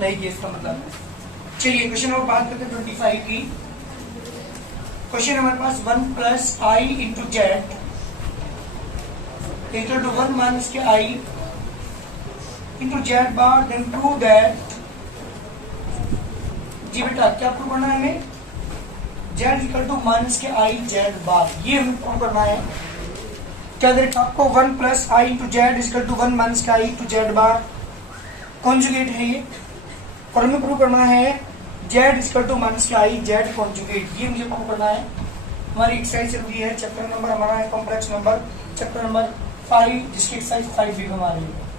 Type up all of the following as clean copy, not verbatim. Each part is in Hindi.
नहीं किया इसका मतलब। चलिए क्वेश्चन नंबर बात करते हैं 25 की। क्वेश्चन हमारे पास 1 plus i into z equal to 1 minus के i into z bar, then prove that. जी बेटा क्या प्रूव करना है हमें? जेड इक्वल टू माइनस के आई जेड बार, ये हमें प्रूव करना है। क्या देख आपको 1 plus i into z equal to 1 minus के i into z bar conjugate है ये, और हमें प्रूव करना है जेड इक्वल टू माइनस के आई जेड कॉन्जुगेट, ये मुझे प्रूव करना है। हमारी एक्सरसाइज चल रही है, चैप्टर नंबर हमारा है कॉम्प्लेक्स नंबर, चैप्टर नंबर 5, जिसकी एक्सरसाइज 5 भी हमारी है।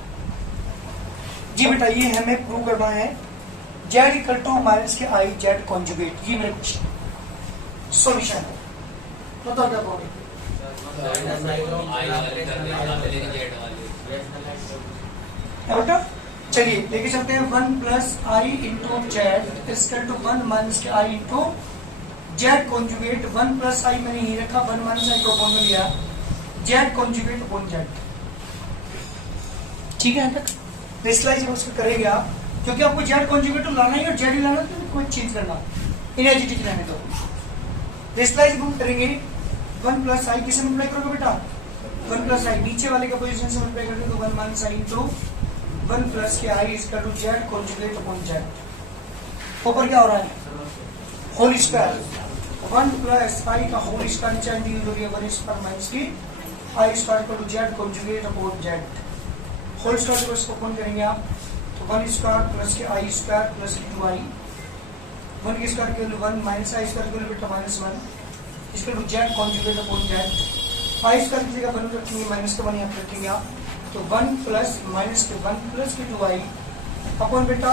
जी बेटा ये हमें प्रूव करना है जेड इक्वल टू माइनस के आई जेड कॉन्जुगेट, ये मेरे क्वेश्चन सॉल्यूशन है। बताओ क्या बोले? बेटा चलिए लेके चलते हैं 1 plus i into z equal to 1 minus के i into z conjugate. 1 plus i मैंने ही रखा, 1 माइनस आई को कॉमन लिया, जेड कॉन्जुगेट अपॉन जेड। ठीक है तक रिस्लाइज उसको करेंगे आप, क्योंकि आपको जेड कॉन्जुगेट तो लाना ही और जेड ही लाना, तो कोई चेंज करना इनएजिटिव रहने दो। रिस्लाइज हम करेंगे 1 प्लस आई किसे मल्टीप्लाई करोगे बेटा? 1 प्लस आई नीचे वाले का पोजीशन से मल्टीप्लाई करते तो 1 माइनस आई इंटू 1 प्लस के i equal to z conjugate upon z. ऊपर क्या हो रहा है? होल स्क्वायर 1 प्लस आई का होल स्क्वायर नीचे यूज हो गया 1 स्क्वायर माइनस की i square equal to z conjugate upon z. Whole square को इसको कौन करेंगे आप? तो 1 स्क्वायर प्लस के आई स्क्वायर प्लस की 2 आई, 1 के स्क्वायर के 1 माइनस आई स्क्वायर के बेटा minus 1 equal to z conjugate upon z. I square की जगह 1 रखेंगे, माइनस का 1 यहाँ पे रखेंगे आप, तो 1 प्लस माइनस के 1 प्लस की 2 आई अपॉन बेटा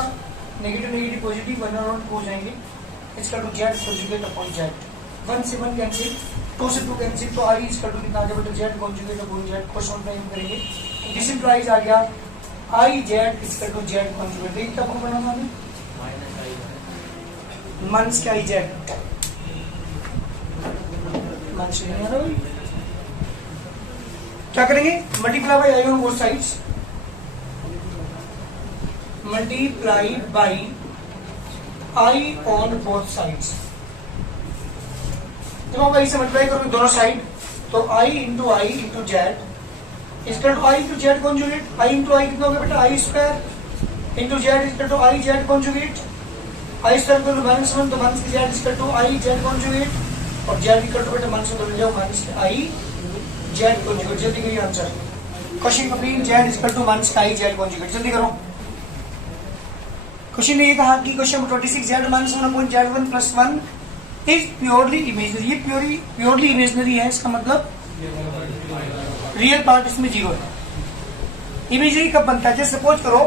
नेगेटिव नेगेटिव पॉजिटिव 1 और 1 हो जाएंगे equal to z conjugate upon z. 1 से 1 कैंसिल, 2 से 2 कैंसिल, तो आई इक्वल टू कितना आ गया बेटा z conjugate upon z. Question time करेंगे, दिस इंप्लाइज आ गया i z equal to z conjugate. देखिए क्या प्रूव करना था हमें? माइनस के आई जेड माइनस नहीं आ रहा भाई, क्या करेंगे? Multiply by i on both sides, multiply by i on both sides. जब आप आई से मल्टीप्लाई करोगे दोनों साइड, तो i into z equal to i into z conjugate. I into i कितना होगा बेटा? I square into z equal to i z conjugate. I square equal to minus 1, तो माइनस के z equal to i z conjugate, और जेड इक्वल टू बेटा माइनस 1 जाओ माइनस के आई जेड कॉन्जुगेट। जल्दी करिए answer. Question complete, z equal to minus का आई जेड कॉन्जुगेट। जल्दी करो। क्वेश्चन ने ये कहा कि question 26 Z minus 1 upon z 1 plus 1 is purely imaginary. ये प्योरली इमेजनरी है, इसका मतलब रियल पार्ट इसमें 0 है। इमेजनरी कब बनता है? जैसे सपोज करो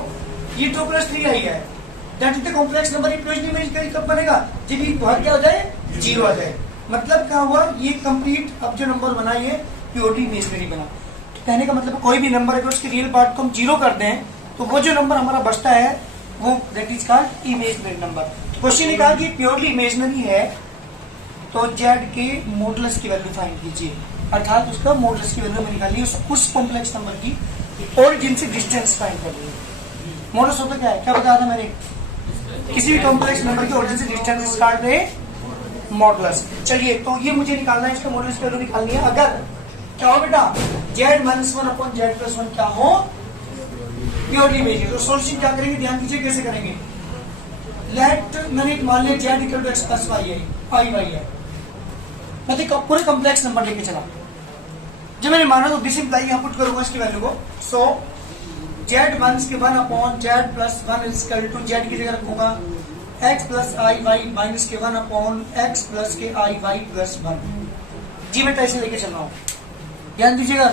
ये 2 प्लस 3 आई है, that is the complex number. Purely imaginary कब बनेगा? जब ये क्या हो जाए? 0 आ जाए। मतलब क्या हुआ? ये कंप्लीट अब जो नंबर बना ये प्योरली इमेजनरी बना। तो कहने का मतलब कोई भी नंबर अगर उसके रियल पार्ट को हम 0 कर दें तो वो जो नंबर हमारा बचता है वो that is called imaginary number. Question ने कहा कि प्योरली इमेजनरी है तो जेड के मॉडुलस की वैल्यू फाइंड कीजिए, अर्थात उसका मॉडुलस की वैल्यू में निकालिए उस कॉम्प्लेक्स नंबर की ओरिजिन से डिस्टेंस फाइंड कर लीजिए। मॉडुलस होता क्या है? क्या बताया था मैंने? किसी भी कॉम्प्लेक्स नंबर की ओरिजिन से डिस्टेंस निकाल रहे मॉडुलस। चलिए तो ये मुझे निकालना है, इसका मॉडुलस की वैल्यू निकालनी है। अगर क्या हो बेटा? Z minus 1 upon z plus 1 क्या हो? Purely imaginary. तो सोल्यूशन क्या करेंगे? ध्यान दीजिए कैसे करेंगे। लेट मैंने मान लिया z equal to x plus y है, आई वाई है, मतलब पूरे कॉम्प्लेक्स नंबर लेके चला। जब मैंने माना तो दिस इंप्लाई यहां पुट करूंगा इसकी वैल्यू को। सो जेड माइनस के 1 upon z plus 1 equal to z की जगह रखूंगा x plus i y minus के 1 अपॉन एक्स प्लस के आई वाई प्लस 1। जी बेटा ऐसे लेके चल रहा हूं, ध्यान दीजिएगा।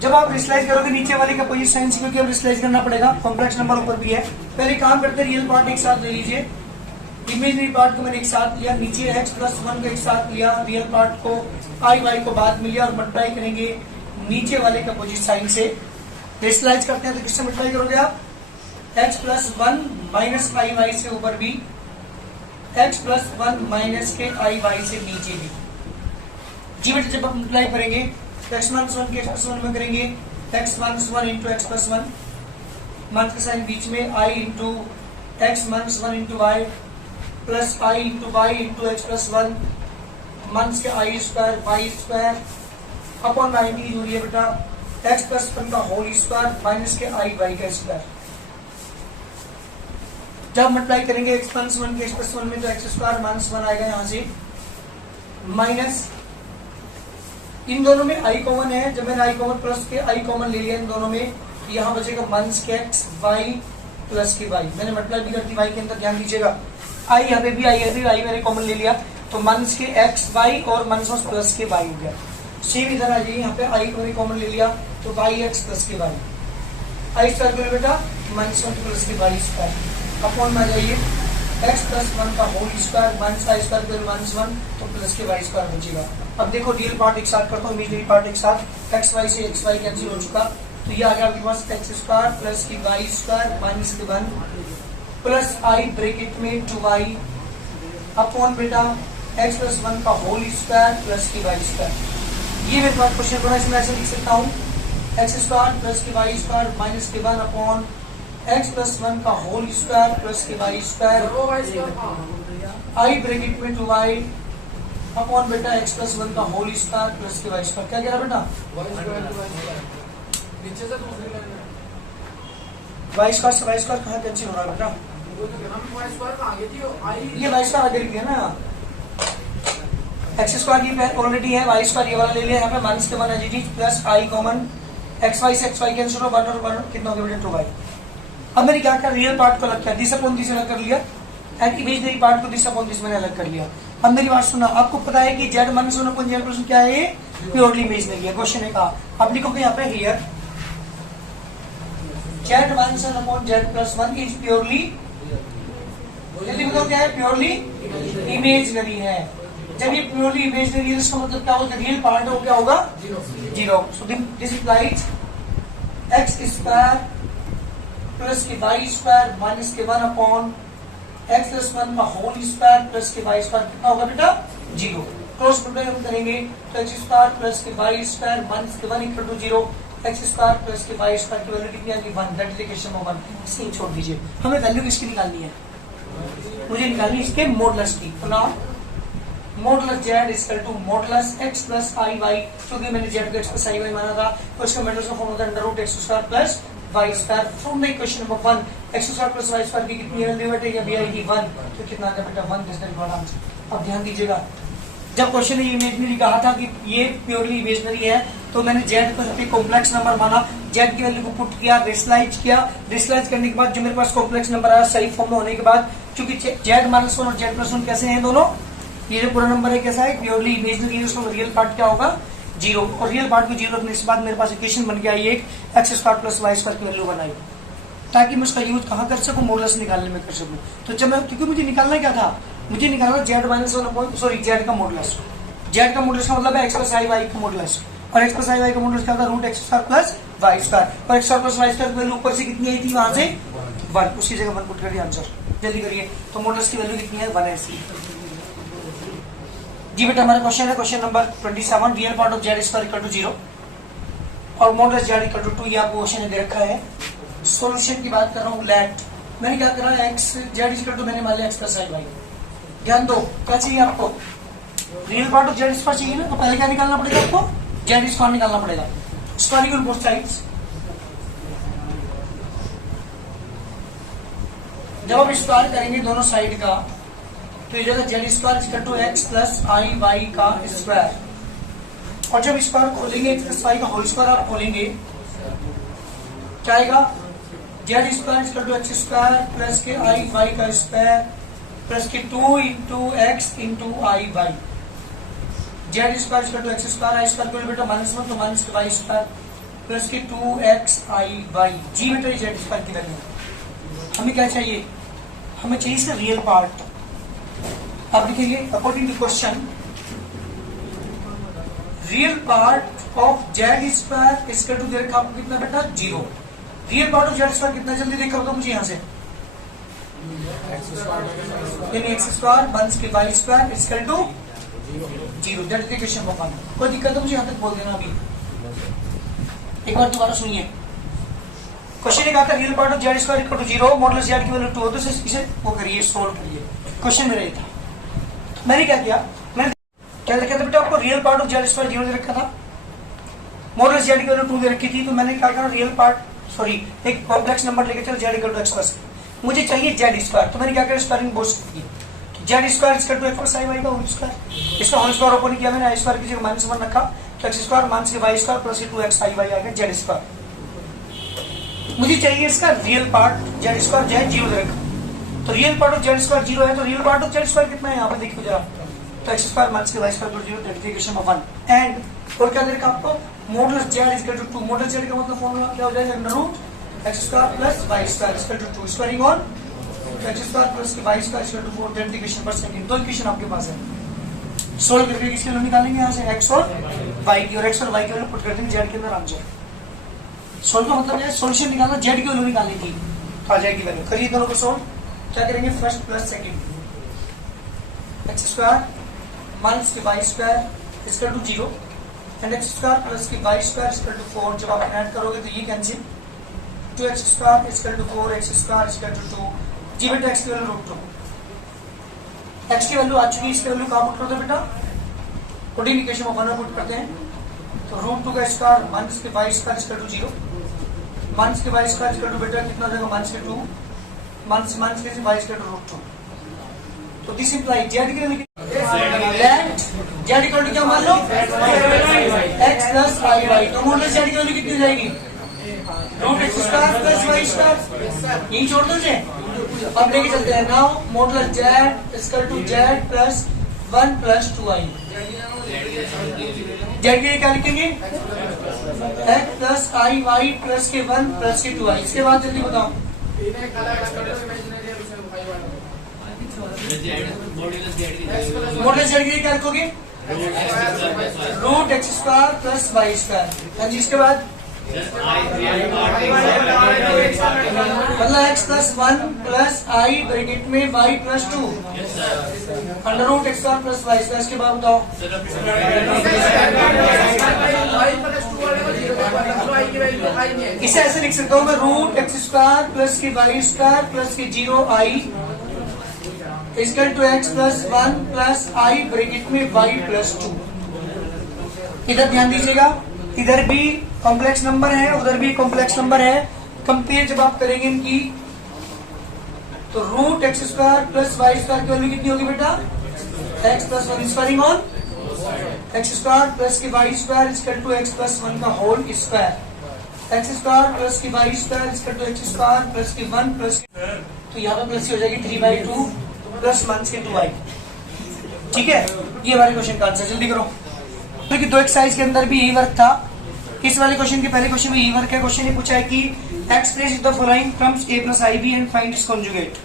जब आप रिस्लाइज करोगे नीचे वाले का पोजीशन साइन, क्योंकि अब रिस्लाइज करना पड़ेगा, कॉम्प्लेक्स नंबर ऊपर भी है। पहले काम करते रियल पार्ट एक साथ ले लीजिए, इमेजनरी पार्ट को मैंने एक साथ लिया, नीचे x प्लस 1 को एक साथ लिया, रियल पार्ट को आई वाई को बाद में लिया और मल्टीप्लाई करेंगे नीचे वाले का पोजीशन साइन से। रिस्लाइज करते हैं तो किससे मल्टीप्लाई करोगे आप? x प्लस 1 माइनस आई वाई से ऊपर भी, x प्लस 1 माइनस के आई वाई से नीचे भी। जी बेटा जब आप मल्टीप्लाई करेंगे x माइनस 1 के x प्लस 1 में करेंगे x minus 1 into x plus 1, minus का साइन बीच में, i into x minus 1 into y plus i into y into x plus 1 minus के i square y square upon 90 हो रही है बेटा x प्लस 1 का होल स्क्वायर माइनस के आई वाई का स्क्वायर। जब मल्टीप्लाई करेंगे x प्लस 1 के x प्लस 1 में तो एक्स स्क्वायर माइनस 1 आएगा यहाँ से माइनस इन दोनों में आई कॉमन है। जब मैंने आई कॉमन प्लस के आई कॉमन ले लिया इन दोनों में तो यहाँ बचेगा माइनस के एक्स वाई प्लस के वाई। मैंने मल्टीप्लाई भी कर दी वाई के अंदर, ध्यान दीजिएगा आई यहाँ पे भी आई है, आई मैंने कॉमन ले लिया तो माइनस के एक्स वाई और माइनस प्लस के वाई हो गया। सेम इधर आ जाइए, यहाँ पे आई मैंने कॉमन ले लिया तो वाई एक्स प्लस के वाई आई स्क्वायर करो बेटा माइनस 1 प्लस के वाई स्क्वायर अपॉन में आ जाइए x प्लस 1 का होल स्क्वायर माइनस आई स्क्वायर करो माइनस 1 तो प्लस के वाई स्क्वायर बचेगा। अब देखो रियल पार्ट एक साथ करता हूँ, इमेजिनरी पार्ट एक साथ एक्स वाई से एक्स वाई कैंसिल हो चुका तो ये आ गया आपके पास एक्स स्क्वायर प्लस की वाई स्क्वायर माइनस के 1 प्लस आई ब्रैकेट में 2y अपॉन बेटा x प्लस 1 का होल स्क्वायर प्लस की वाई स्क्वायर। ये मेरे पास क्वेश्चन बना, इसमें ऐसे लिख सकता हूँ एक्स स्क्वायर प्लस की वाई स्क्वायर माइनस के 1 अपॉन x प्लस 1 का होल स्क्वायर प्लस के वाई स्क्वायर आई ब्रैकेट में 2y अपॉन बेटा x प्लस 1 का होल स्क्वायर प्लस के वाई स्क्वायर। क्या कह रहा बेटा वाई स्क्वायर से वाई स्क्वायर कहाँ कैंसिल हो रहा है बेटा, ये वाई स्क्वायर आगे लिख दिया ना, एक्स स्क्वायर ये ऑलरेडी है, वाई स्क्वायर ये वाला ले लिया, यहाँ पे माइनस के 1 है प्लस आई कॉमन एक्स वाई से एक्स वाई कैंसिल हो 1 और 1 कितना हो गया बेटा 2y। अब मैंने क्या किया रियल पार्ट को अलग किया, दिस अपॉन दिस अलग कर लिया एंड इमेजिनरी पार्ट को दिस अपॉन दिस मैंने अलग कर लिया। अब मेरी बात सुना, आपको पता है कि Z minus 1 upon z plus 1 क्या है, प्योरली इमेजिनरी है। क्वेश्चन है कहा आप लिखोगे यहाँ पे here Z minus 1 upon z plus 1 is purely, जल्दी बताओ क्या है, प्योरली इमेजिनरी है। जब ये प्योरली इमेजिनरी है इसका मतलब क्या होगा, रियल पार्ट हो क्या होगा zero. So this implies x square plus के वाई स्क्वायर माइनस के 1 अपॉन एक्स प्लस 1 का होल स्क्वायर प्लस के वाई स्क्वायर कितना होगा बेटा 0। क्रॉस मल्टीप्लाई हम करेंगे तो एक्स स्क्वायर प्लस के वाई स्क्वायर माइनस के 1 equal to 0, x square plus के वाई स्क्वायर की वैल्यू कितनी आएगी 1, दैट इज इक्वेशन नंबर 1। इसे छोड़ दीजिए, हमें वैल्यू किसकी निकालनी है, मुझे निकालनी इसके मॉडुलस की। तो now modulus z is equal to modulus x plus i y, क्योंकि मैंने जेड को एक्स प्लस आई वाई माना था तो इसका मॉडुलस का फॉर्म होता है under root x square plus y square from the equation number 1। X square plus y square की कितनी वैल्यू बेटा ये भी आएगी 1, तो कितना आ गया बेटा 1, दिस इज द आंसर। अब ध्यान दीजिएगा, जब क्वेश्चन ने इमेजिनरी कहा था कि ये प्योरली इमेजिनरी है तो मैंने जेड को सबसे कॉम्प्लेक्स नंबर माना, जेड की वैल्यू को पुट किया, रेशनलाइज किया, रेशनलाइज करने के बाद जो मेरे पास कॉम्प्लेक्स नंबर आया सही फॉर्म में होने के बाद, क्योंकि जेड माइनस 1 और जेड प्लस 1 कैसे हैं दोनों, ये जो पूरा नंबर है कैसा है प्योरली इमेजिनरी है, उसका रियल पार्ट क्या होगा 0, और रियल पार्ट को 0 रखने के बाद मेरे पास इक्वेशन बन गया ये x square plus y square की वैल्यू बनाई, ताकि मैं उसका यूज कहाँ कर सकूं, मॉडुलस निकालने में कर सकूं। तो जब मैं, क्योंकि मुझे निकालना क्या था, मुझे निकालना जेड माइनस 1 सॉरी जेड का मॉडुलस, जेड का मॉडुलस का मतलब है एक्स प्लस आई वाई का मॉडुलस, और एक्स प्लस आई वाई का मॉडुलस क्या था root x square plus y square, और x square plus y square की वैल्यू ऊपर से कितनी आई थी वहां से 1, उसकी जगह 1 पुट करिए आंसर जल्दी करिए। तो मॉडुलस की वैल्यू कितनी है 1 है जी बेटा। हमारा क्वेश्चन है question number 27, real part of Z square equal to 0 और मॉडुलस जेड इक्वल टू 2, ये आपको क्वेश्चन दे रखा है। सॉल्यूशन की बात कर रहा हूँ, लेट मैंने क्या करा है एक्स जेड इक्वल टू मैंने मान लिया एक्स प्लस आई वाई। ध्यान दो क्या चाहिए आपको, real part of Z square चाहिए ना, तो पहले क्या निकालना पड़ेगा आपको, जेड स्क्वायर निकालना पड़ेगा, स्क्वायर इक्वल बोथ साइड्स। जब आप स्क्वायर करेंगे दोनों साइड का तो ये जगह z square equal to x plus i y का स्क्वायर, और जब स्क्वायर खोलेंगे एक्स प्लस वाई का होल स्क्वायर आप खोलेंगे क्या आएगा, z square equal to x square plus के आई वाई का स्क्वायर प्लस के 2 into x into i y, z square equal to x square i square को बेटा माइनस 1 तो माइनस के वाई स्क्वायर प्लस के 2x आई वाई जी बेटा जेड स्क्वायर की वैल्यू। हमें क्या चाहिए, हमें चाहिए इसका रियल पार्ट। अब लिखेंगे according to question real part of Z square equal to दे रखा आपको कितना बेटा 0, real part of Z square कितना जल्दी देखा होगा मुझे यहाँ से, यानी एक्स स्क्वायर माइनस के y square equal to 0, that is the question number 1। कोई दिक्कत है मुझे यहाँ तक बोल देना। अभी एक बार दोबारा सुनिए, क्वेश्चन ने कहा था real part of Z square equal to 0, modulus Z की वैल्यू 2 हो, तो इसे वो करिए, सोल्व करिए। क्वेश्चन मेरा ये था, मैंने क्या किया, मैंने क्या लिखा था बेटा, आपको real part of Z square 0 दे रखा था, मॉडुलस जेड की वैल्यू 2 दे रखी थी, तो मैंने क्या करा, रियल पार्ट सॉरी एक कॉम्प्लेक्स नंबर लेके चलो Z equal to x plus, मुझे चाहिए जेड स्क्वायर, तो मैंने क्या करा, स्क्वायरिंग बोल सकती है z square equal to x plus i y का होल स्क्वायर, इसका होल स्क्वायर ओपन किया मैंने, आई स्क्वायर की जगह माइनस 1 रखा, तो एक्स स्क्वायर माइनस के वाई स्क्वायर प्लस 2x आई वाई आ गया जेड स्क्वायर। मुझे चाहिए इसका रियल पार्ट जेड स्क्वायर जो है 0 दे रखा, तो real part of Z square 0 है, तो real part of Z square कितना है यहाँ पे देखिए जरा, तो एक्स स्क्वायर माइनस के y square plus 0 that is equation of 1 and और क्या दे रखा आपको, modulus z equal to 2, modulus z का मतलब फॉर्मूला क्या हो जाएगा, under root x square plus y square equal to 2 squaring on x square plus के y square equal to 4 that is equation पर सेकंड। दो इक्वेशन आपके पास है, सोल्व करके किसके वैल्यू निकालेंगे यहाँ से, एक्स और वाई की, और एक्स और वाई की वैल्यू पुट कर देंगे जेड के अंदर आंसर। सोल्व का मतलब है सोल्यूशन निकालना, जेड की वैल्यू निकालनी थी, तो आ जाएगी वैल्यू। करिए दोनों को सोल्व, क्या करेंगे, first plus second, x square minus के y square equal to 0 and x square plus के वाई स्क्वायर इक्वल टू 4, जब आप ऐड करोगे तो ये cancel, 2x square equal to 4x square equal to 2, जी बेटा एक्स की वैल्यू रूट 2, एक्स की वैल्यू आ चुकी है, इसकी वैल्यू कहाँ पुट करते हैं बेटा, पुटिंग इक्वेशन ऑफ 1 पुट करते हैं, तो रूट 2 का स्क्वायर माइनस के y square equal to 0, minus के वाई स्क्वायर इक्वल टू बेटा कितना हो जाएगा, माइनस के 2, माइनस माइनस के वाई स्क्वायर टू रूट 2, तो दिस इंप्लाई जेड की वैल्यू जेड इक्वल टू क्या मान लो, एक्स प्लस आई वाई, तो मॉडुलस जेड की वैल्यू कितनी हो जाएगी, root x square plus y square, यही छोड़ दो जे, अब लेके चलते हैं, now modulus z equal to z plus 1 plus 2i, z के लिए क्या लिखेंगे, x plus i y plus के 1 प्लस के 2i, इसके बाद जल्दी बताओ, मॉडुलस जेड के लिए क्या लिखोगे, root x square plus y square, हाँ जी, इसके बाद मतलब x plus 1 plus i bracket में y plus 2 under root x square plus y square, इसके बाद बताओ, इसे ऐसे लिख सकता हूँ मैं, रूट एक्स स्क्वायर प्लस के वाई स्क्वायर प्लस के 0 i equal to x plus 1 plus i bracket में वाई प्लस 2। इधर ध्यान दीजिएगा, इधर भी कॉम्प्लेक्स नंबर है, उधर भी कॉम्प्लेक्स नंबर है, कंपेयर जब आप करेंगे इनकी, तो root x square plus y square की वैल्यू कितनी होगी बेटा, x plus 1 squaring on x square plus के y square equal to x plus 1 का whole square, x square plus के y square equal to x square plus के 1 प्लस, तो यहाँ पे प्लस हो जाएगी 3/2 प्लस माइनस के 2i, ठीक है, ये हमारे क्वेश्चन का आंसर। जल्दी करो, क्योंकि दो एक्सरसाइज के अंदर भी यही वर्क था, इस वाले क्वेश्चन के पहले क्वेश्चन में यही वर्क है। क्वेश्चन ने पूछा है कि express the following terms a plus i b and find its conjugate.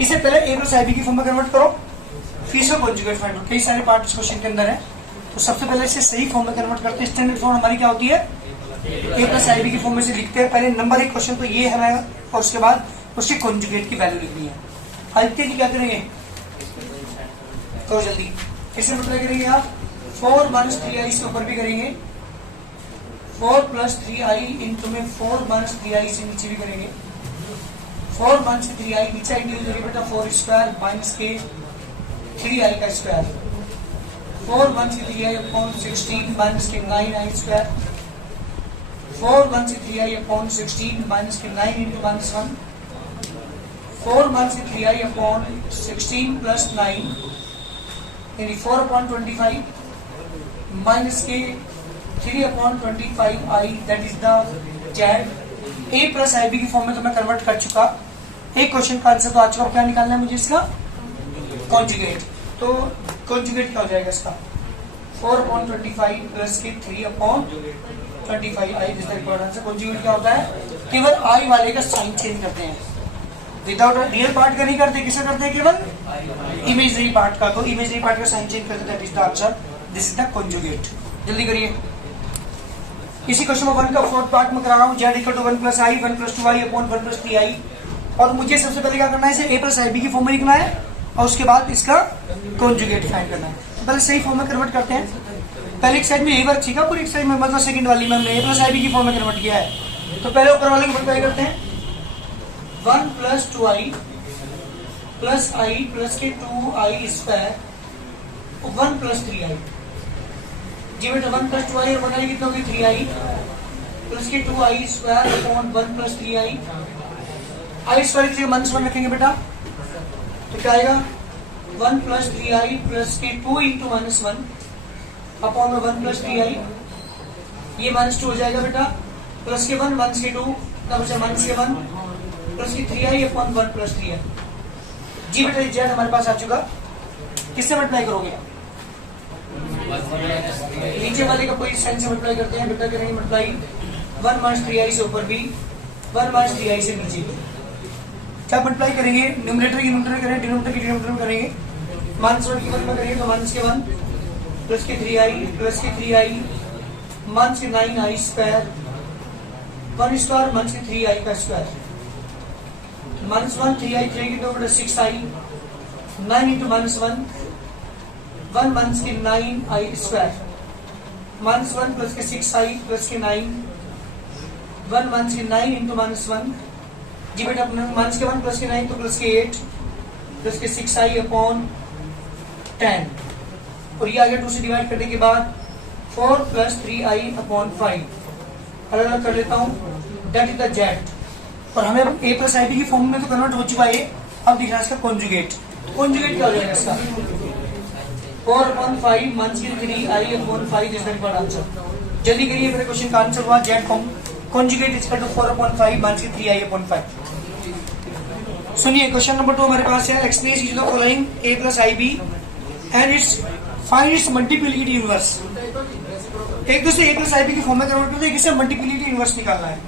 इससे पहले a प्लस आई बी की फॉर्म में कन्वर्ट करो, फिर इसका कॉन्जुगेट फाइंड करो। कई सारे पार्ट इस क्वेश्चन के अंदर है, तो सबसे पहले इसे सही फॉर्म में कन्वर्ट करते हैं। स्टैंडर्ड फॉर्म हमारी क्या होती है, a प्लस आई बी की फॉर्म में से लिखते हैं। पहले नंबर 1 क्वेश्चन तो ये है और उसके बाद उसके कॉन्जुगेट की वैल्यू लिखनी है। आदित्य जी क्या करेंगे, तो जल्दी इसे मतलब करेंगे आप 4 माइनस 3i, इसके ऊपर भी करेंगे 4 प्लस 3i इंटू में 4 माइनस 3i से नीचे भी करेंगे 4 माइनस 3i, नीचे इंटू बेटा 4 स्क्वायर माइनस के 3i का square, 4 minus 3i upon 16 minus के 9i square, 4 minus 3i upon 16 minus के 9 into minus 1, 4 minus 3i upon 16 plus 9 यानी 4 अपॉन 25 माइनस के 3 upon 25i, that is the z. a plus i b की फॉर्म में तो मैं कन्वर्ट कर चुका, एक क्वेश्चन का आंसर तो आ चुका। क्या निकालना है मुझे इसका कॉन्जुगेट, तो कॉन्जुगेट क्या हो जाएगा इसका 4 अपॉन 25 प्लस के 3 upon 25i, this the correct answer. Conjugate क्या होता है, केवल i वाले का साइन चेंज करते हैं, विदाउट रियल पार्ट का नहीं करते, किसे करते हैं, केवल इमेजरी पार्ट का। तो इमेजरी पार्ट का साइन चेंज करते, that is the answer, this is the conjugate. जल्दी करिए, इसी क्वेश्चन 1 का 4th पार्ट में करा रहा हूँ। Z equal to 1 plus i 1 plus 2i upon 1 plus 3i, और मुझे सबसे पहले क्या करना है, इसे a प्लस आई बी की फॉर्म में लिखना है और उसके बाद इसका कॉन्जुगेट फाइंड करना है। तो पहले सही फॉर्म में कन्वर्ट करते हैं। पहले एक साइड में यही वर्क सीखा, पूरी एक साइड में मतलब सेकंड वाली में हमने a प्लस आई बी की फॉर्म में कन्वर्ट किया है। तो पहले ऊपर वाले को मल्टीप्लाई करते हैं, 1 प्लस 2i प्लस आई प्लस के 2i स्क्वायर 1 प्लस 3i। जी बेटा 1 प्लस 2i और 1i कितना होगी 3i प्लस के 2i square upon 1 plus 3i। आई स्क्वायर की जगह -1 रखेंगे बेटा, तो क्या आएगा 1 प्लस 3i प्लस के 2 इंटू -1 अपॉन में 1 प्लस 3i, ये -2 हो जाएगा बेटा, प्लस के 1 माइनस के 2 तब बचा माइनस के 1 प्लस के 3i अपॉन 1 प्लस 3i। जी बेटा ये जेड हमारे पास आ चुका, किससे मल्टीप्लाई करोगे? नीचे वाले का कोई साइन से मल्टीप्लाई करते हैं बेटा, करेंगे मल्टीप्लाई 1 माइनस 3i से ऊपर भी, 1 माइनस 3i से नीचे भी। क्या मल्टीप्लाई करेंगे? न्यूमरेटर की न्यूमरेटर करेंगे, डिनोमिनेटर की डिनोमिनेटर में करेंगे, -1 की 1 में करेंगे तो माइनस के 1 प्लस के 3i प्लस के 3i माइनस के 9i स्क्वायर 1 स्क्वायर माइनस के 3i का स्क्वायर, -1 3i 3 की 2 बटा 6i 9 इंटू -1 1 माइनस के 9i स्क्वायर -1 प्लस के 6i प्लस के 9 1 माइनस के 9 इंटू -1। जी बेटा माइनस के 1 प्लस के 9 तो प्लस के 8 प्लस के 6i अपॉन 10, और ये आगे 2 से डिवाइड करने के बाद 4 प्लस 3i अपॉन 5 अलग अलग कर लेता हूँ, डेट इज द जेड। और हमें a प्लस आई बी की फॉर्म में तो कन्वर्ट हो चुका है, अब दिख रहा है इसका कॉन्जुगेट। कॉन्जुगेट क्या हो जाएगा इसका 4 अपॉन 5 माइनस के 3i upon 5 is the required answer. जल्दी करिए, मेरे क्वेश्चन का आंसर हुआ z form conjugate is equal to 4 upon 5 minus के 3i अपॉन 5। सुनिए क्वेश्चन नंबर 2 हमारे पास है, explain the following a plus i b and its find its multiplicative inverse. एक दूसरे a प्लस आई बी की फॉर्म में कन्वर्ट करते हैं, किससे मल्टीप्लिकेटिव इनवर्स निकालना है।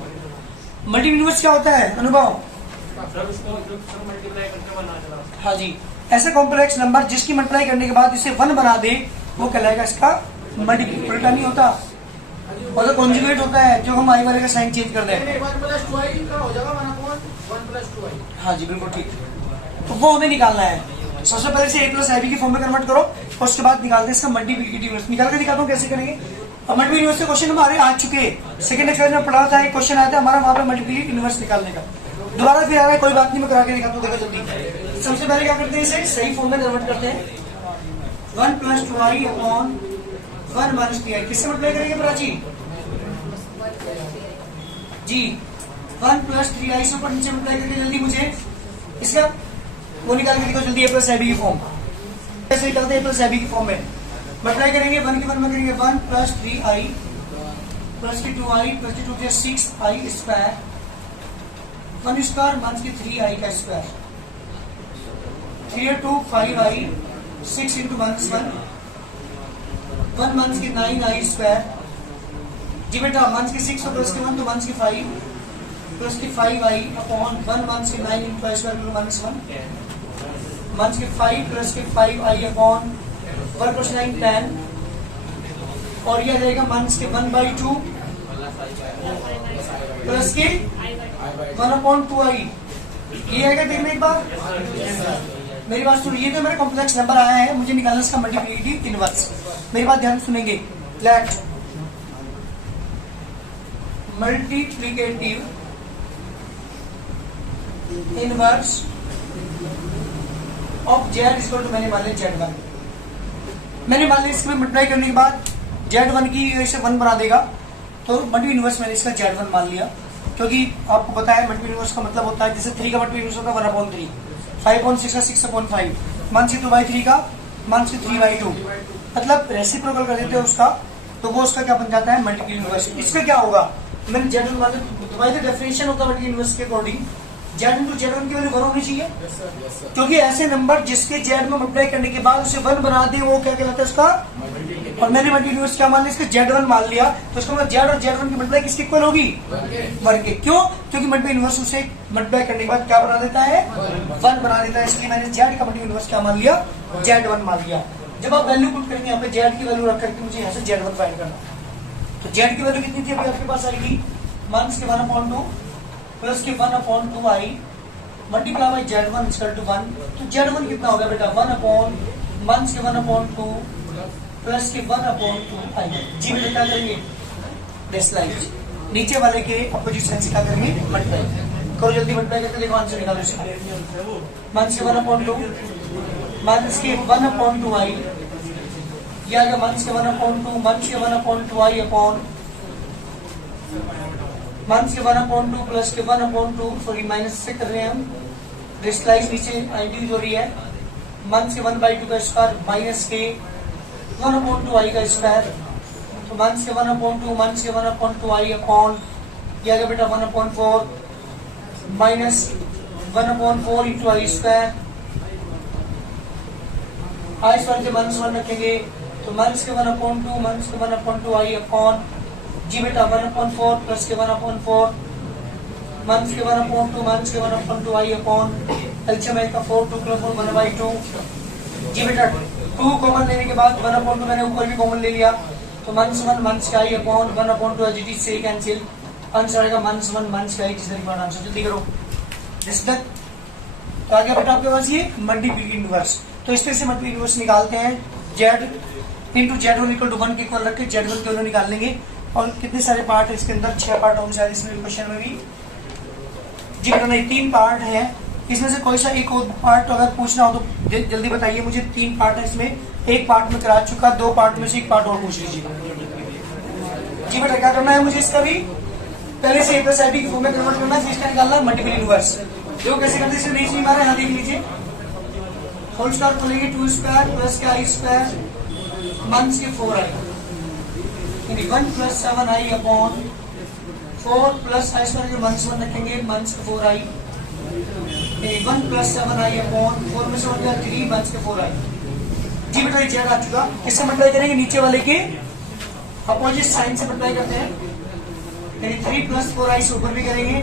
मल्टीप्लिकेटिव इनवर्स क्या होता है अनुभव? हाँ जी, ऐसा कॉम्प्लेक्स नंबर जिसकी मल्टीप्लाई करने के बाद इसे 1 बना दे वो कहलाएगा इसका मल्टीप्लिकेटिव। उल्टा नहीं होता, और तो कॉन्जुगेट होता है जो हम आई वाले का साइन चेंज कर दें। हाँ जी बिल्कुल ठीक, तो वो हमें निकालना है। सबसे पहले से a प्लस आई बी की फॉर्म में कन्वर्ट करो, और उसके बाद निकालते हैं इसका मल्टीप्लिकेटिव इनवर्स। निकाल के दिखाता हूँ कैसे करेंगे। और मल्टीप्लिकेटिव इनवर्स के क्वेश्चन हमारे आ चुके, सेकंड एक्सरसाइज में पढ़ा था, एक क्वेश्चन आया था हमारा वहां पे मल्टीप्लिकेटिव इनवर्स निकालने का। दोबारा फिर आ रहा है, कोई बात नहीं, मैं करा के दिखाता हूँ, देखो जल्दी। सबसे पहले क्या करते हैं, इसे सही फॉर्म में कन्वर्ट करते हैं, 1 plus 2i upon 1 minus 3i। किससे मल्टीप्लाई करेंगे प्राची जी? 1 प्लस 3i से ऊपर नीचे मल्टीप्लाई करके जल्दी मुझे इसका वो निकाल के दिखाओ जल्दी, a प्लस आई बी की फॉर्म कैसे निकलते हैं। a प्लस आई बी की फॉर्म में मल्टीप्लाई करेंगे, 1 की 1 में करेंगे 1 प्लस 3i प्लस की 2i प्लस की 2 6i स्क्वायर 1 स्क्वायर माइनस की 3i का square 3 2 5i 6 into minus 1 minus की 9i स्क्वायर। जी बेटा माइनस की 6 प्लस की 1 तो माइनस की 5 प्लस की 5i अपॉन 1 माइनस की 9 इंटू स्क्वायर माइनस 1 माइनस के 5 प्लस के 5i अपॉन 1 प्लस 9 10, और यह रहेगा माइनस के 1/2 प्लस के 1 अपॉन 2i। ये आएगा देखने एक बार, मेरी बात सुनिए, तो मेरा कॉम्प्लेक्स नंबर आया है, मुझे निकालना इसका मल्टीप्लिकेटिव इनवर्स। मेरी बात ध्यान सुनेंगे, let multiplicative inverse of z equal to, मैंने मान लिया Z1। मैंने मान लिया इसमें मल्टीप्लाई करने के बाद Z1 की इसे 1 बना देगा, तो मल्टीप्लिकेटिव इनवर्स मैंने इसका Z1 मान लिया, क्योंकि आपको पता है मल्टीप्लिकेटिव इनवर्स का मतलब होता है जैसे 3 का मल्टीप्लिकेटिव इनवर्स होता है 1/3, 5/6 का 6/5, माइनस की 2/3 का माइनस की 3/2, मतलब रेसिप्रोकल कर देते हैं उसका, तो वो उसका क्या बन जाता है मल्टीप्लिकेटिव इनवर्स। इसका क्या होगा, मैंने Z1 मान लिया, तुम्हारी डेफिनेशन होता है मल्टीप्लिकेटिव इनवर्स के अकॉर्डिंग Z इंटू Z1 की वैल्यू 1 होनी चाहिए, क्योंकि ऐसे नंबर जिसके Z में मल्टीप्लाई करने के बाद उसे 1 बना दे वो क्या कहलाता है उसका। और मैंने मल्टीप्लिकेटिव इनवर्स क्या मान लिया, इसका Z1 मान लिया, तो इसका मतलब Z और Z1 की मल्टीप्लाई किसके इक्वल होगी 1 के। क्यों? क्योंकि मल्टीप्लिकेटिव इनवर्स उसे मल्टीप्लाई करने के बाद क्या बना देता है 1 बना देता है, इसलिए मैंने Z का मल्टीप्लिकेटिव इनवर्स क्या मान लिया Z1 मान लिया। जब आप वैल्यू पुट करेंगे यहाँ पे Z की वैल्यू रख करके मुझे यहाँ से Z1 फाइंड करना, तो Z की वैल्यू कितनी थी अभी आपके पास आएगी, माइनस के 1/2 प्लस के 1/2i multiply by Z1 equal to 1, तो Z1 कितना होगा बेटा 1 अपॉन माइनस के 1/2 प्लस के 1/2i। जी बेटा क्या करेंगे, डेस्लाइज नीचे वाले के अपोजिट साइन से क्या करेंगे, मल्टीप्लाई करो। जल्दी मल्टीप्लाई करके देखो आंसर निकालो इसका। माइनस के 1/2 माइनस के 1/2 आई, या माइनस के 1/2 माइनस के 1/2 आई अपॉन माइनस के 1/2 प्लस के 1/2, सॉरी माइनस से कर रहे हैं हम, डिस्लाइज नीचे इंट्रोड्यूस हो रही है। माइनस के 1/2 का स्क्वायर माइनस के 1/2 आई का स्क्वायर, तो माइनस के 1/2 आई अपॉन क्या गया बेटा 1/4 minus 1/4 into I square. I square से माइनस 1 रखेंगे तो माइनस के 1/2 आई अपॉन जी बेटा 1/4 प्लस के 1/4 माइनस के 1/2 आई अपॉन एलसीएम का 4 2 + 4 1/2 जी बेटा 2 कॉमन लेने के बाद 1/2 मैंने ऊपर भी कॉमन ले लिया तो -1 माइनस का आई अपॉन 1/2 एज इट इज से कैंसिल, आंसर आएगा -1 माइनस का आई। आंसर जल्दी करो दिस तक। तो आ गया बेटा आपके पास ये मल्टीप्ल इनवर्स। तो इस तरह से मल्टीप्ल इनवर्स निकालते हैं। Z इंटू Z1 = 1 के इक्वल रख के Z1 के वैल्यू निकाल लेंगे। और कितने सारे पार्ट है इसके अंदर, 6 पार्ट होंगे शायद इसमें क्वेश्चन में भी जी बेटा। नहीं 3 पार्ट है, इसमें से कोई सा एक और पार्ट अगर पूछना हो तो जल्दी बताइए मुझे। 3 पार्ट है इसमें, एक पार्ट में करा चुका, 2 पार्ट में से एक पार्ट और पूछ लीजिए जी बेटा। क्या करना है मुझे इसका भी, पहले से a + ib की फॉर्म में कन्वर्ट करना है, इसका निकालना मल्टीपल इनवर्स। जो कैसे करते हैं नहीं मारे, यहाँ देख लीजिए। होल स्क्वायर खोलेंगे 2 स्क्वायर प्लस का आई स्क्वायर माइनस के 4 आई, 1 + 7 आई अपॉन 4 प्लस आई स्क्वायर के -1 रखेंगे माइनस के 4 आई, 1 + 7 आई अपॉन 4 में से हो गया 3 माइनस के 4 आई जी बेटा। ये आ चुका, किससे मल्टीप्लाई करेंगे, नीचे वाले के अपोजिट साइन से मल्टीप्लाई करते हैं, यानी 3 + 4 आई से ऊपर भी करेंगे,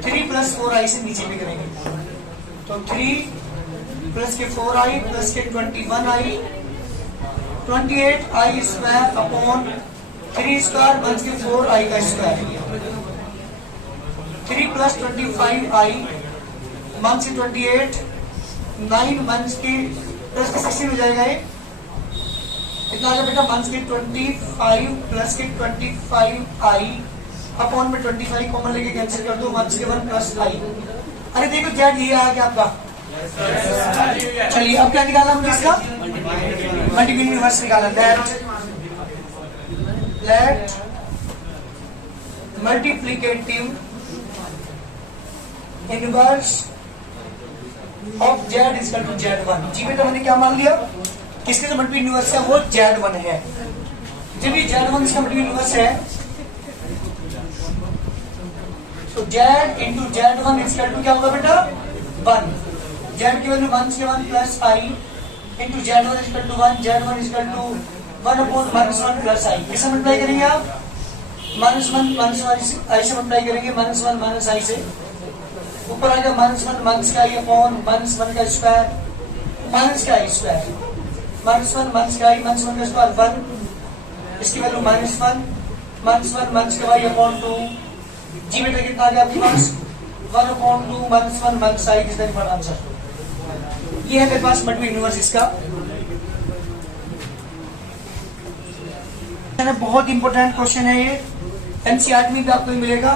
3 + 4 आई से नीचे भी करेंगे। तो 3 प्लस के 4 आई प्लस के 21 आई 28 आई स्क्वायर अपॉन 3 स्क्वायर माइनस के 4 आई का स्क्वायर, 3 + 25 आई माइनस के 28 9 माइनस के प्लस के 16 हो जाएगा ये इतना आ गया बेटा। माइनस के 25 प्लस के 25 आई अपॉन में 25 कॉमन लेके कैंसिल कर दो, माइनस के 1 प्लस आई। अरे देखो Z ये आ गया आपका। चलिए अब क्या निकाला मुझे इसका, मल्टीपल इनवर्स निकाला। Let multiplicative inverse of Z = Z1 जी बेटा। मैंने क्या मान लिया, किसके जो मल्टीपल इनवर्स है वो Z1 है। जब ये Z1 इसका मल्टीपल इनवर्स है तो Z × Z1 = क्या होगा बेटा 1। Z की वैल्यू 1 से 1 plus i into Z1 = 1, Z1 = 1/-1 plus आई। किसे मल्टीप्लाई करेंगे आप, -1 आई से मल्टीप्लाई करेंगे, -1 माइनस आई से ऊपर आ गया -1 माइनस का आई अपॉन -1 का स्क्वायर माइनस का आई स्क्वायर, -1 माइनस का आई -1 का स्क्वायर 1, इसकी वैल्यू -1 माइनस का y अपॉन 2 जी बेटा। कितना आ गया आपके पास 1/2 -1 माइनस आई। किस तरह का आंसर ये है मेरे पास मल्टीपल इनवर्स इसका। बहुत इंपॉर्टेंट क्वेश्चन है ये, एनसीईआरटी में भी आपको मिलेगा।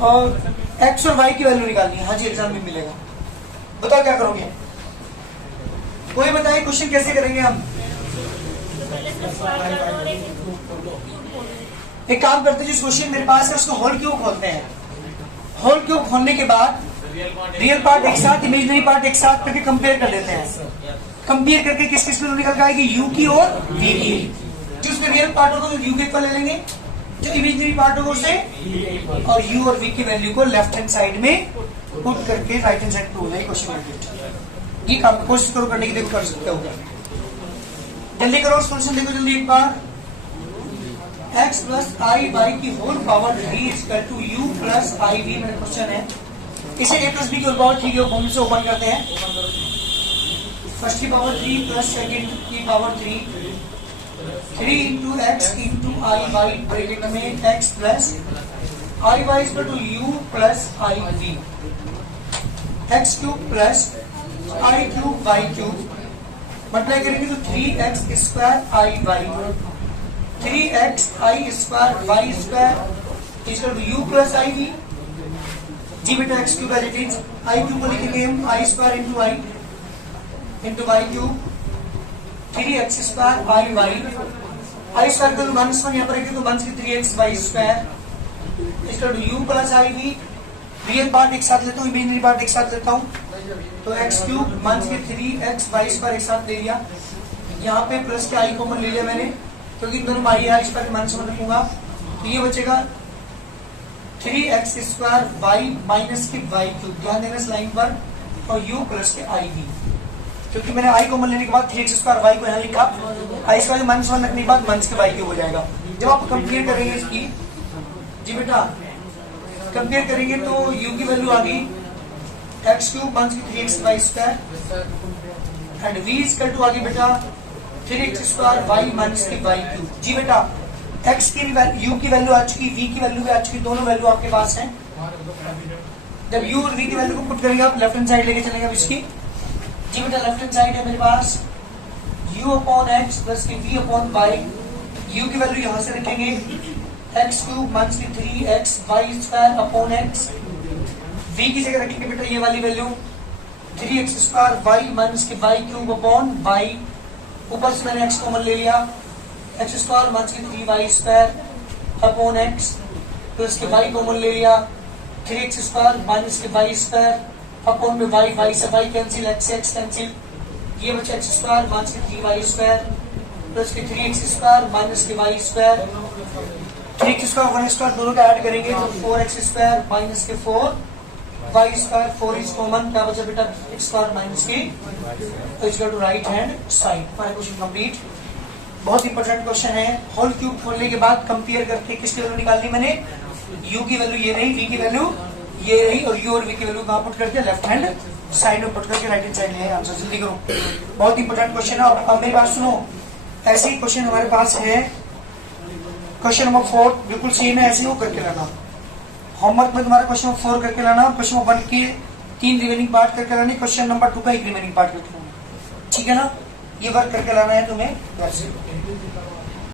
और x और y की वैल्यू निकालनी है, हाँ जी एग्जाम में मिलेगा। बताओ क्या करोगे, कोई बताइए क्वेश्चन कैसे करेंगे हम। एक काम करते हैं, जिस क्वेश्चन मेरे पास है उसको होल क्यूब खोलते हैं। होल क्यूब खोलने के बाद रियल पार्ट एक साथ, इमेजिनरी पार्ट एक साथ करके कंपेयर कर लेते हैं। कंपेयर करके किस किस में निकल के आएगी, u की और v की। जो उसमें रियल पार्ट होगा तो u के इक्वल ले लेंगे, जो इमेजिनरी पार्ट होगा उसे, और u और v की वैल्यू को लेफ्ट हैंड साइड में पुट करके राइट हैंड साइड पे हो जाए क्वेश्चन कंप्लीट। ये काम कोशिश करो करने की, देखो कर सकते हो। जल्दी करो सोल्यूशन, देखो जल्दी एक बार। x + i y की होल पावर 3 = u + iv मेरा क्वेश्चन है। इसे a + b की होल पावर 3 के फॉर्म से ओपन करते हैं। फर्स्ट की पावर 3 प्लस सेकंड की power 3 × x × i y bracket में x + i y = u + i v, x³ + i³ y³ multiply करेंगे तो 3x² i y 3xi² y² is equal to u plus iv। जी बेटा x cube as it is, i cube को लिखेंगे हम i² into y cube 3x² i square को माइनस 1 यहाँ पर रखें तो बन के 3x² is equal to u plus iv। Real part एक साथ लेता हूँ, इमेजिनरी पार्ट एक साथ लेता हूँ, तो x cube minus k 3xy² एक साथ ले लिया, यहाँ पे प्लस के i कॉमन ले लिया मैंने, क्योंकि दोनों i है, इस पर माइनस 1 रखूंगा, तो ये बचेगा 3x² y minus k y cube, ध्यान देना इस लाइन पर, और u प्लस के iv, क्योंकि मैंने i कॉमन लेने के बाद 3x² y को यहाँ लिखा, i स्क्वायर माइनस 1 रखने के बाद माइनस के y क्यूब हो जाएगा। जब आप कंपेयर करेंगे इसकी, जी बेटा कंपेयर करेंगे तो u की वैल्यू आ गई x cube minus k 3xy² and v equal to आ गई बेटा 3x² y minus k y cube. जी बेटा x की u की वैल्यू आ चुकी, v की वैल्यू भी आ चुकी, दोनों वैल्यू आपके पास हैं। जब u और v की वैल्यू को पुट करेंगे आप लेफ्ट हैंड साइड लेके चलेंगे अब इसकी। जी बेटा लेफ्ट हैंड साइड है मेरे पास u अपॉन x प्लस के v अपॉन y, u की वैल्यू यहाँ से रखेंगे x cube minus k 3xy² upon x, v की जगह रखेंगे बेटा ये वाली value 3x² y minus k y cube upon y, ऊपर से मैंने x कॉमन ले लिया, x² माइनस के 3y² अपॉन x प्लस के y कॉमन ले लिया, 3x² माइनस के y² अपॉन में y से y कैंसिल, x से x कैंसिल, ये बचा x² माइनस के 3y² प्लस के 3x² माइनस के y², 3x² 1² दोनों का ऐड करेंगे तो 4x² माइनस के 4y², 4 इज कॉमन, क्या बचा बेटा x² माइनस के, तो equal to right hand side. हमारा क्वेश्चन कंप्लीट। बहुत इंपॉर्टेंट क्वेश्चन है, होल क्यूब खोलने के बाद कंपेयर करके किसकी वैल्यू निकालनी, मैंने u की वैल्यू ये रही, v की वैल्यू ये रही, और u और v की वैल्यू कहाँ पुट करके लेफ्ट हैंड साइड में पुट करके राइट हैंड साइड ले आंसर। जल्दी करो, बहुत इंपॉर्टेंट क्वेश्चन है। अब मेरी बात सुनो, ऐसे ही क्वेश्चन हमारे पास है, क्वेश्चन नंबर 4 बिल्कुल सेम है, ऐसे ही वो करके लाना। होमवर्क में तुम्हारा क्वेश्चन नंबर 4 करके लाना, क्वेश्चन नंबर 1 के 3 रिमेनिंग पार्ट करके लाने, क्वेश्चन नंबर 2 का 1 रिमेनिंग पार्ट करके लाना, ठीक है ना। ये वर्क करके लाना है तुम्हें।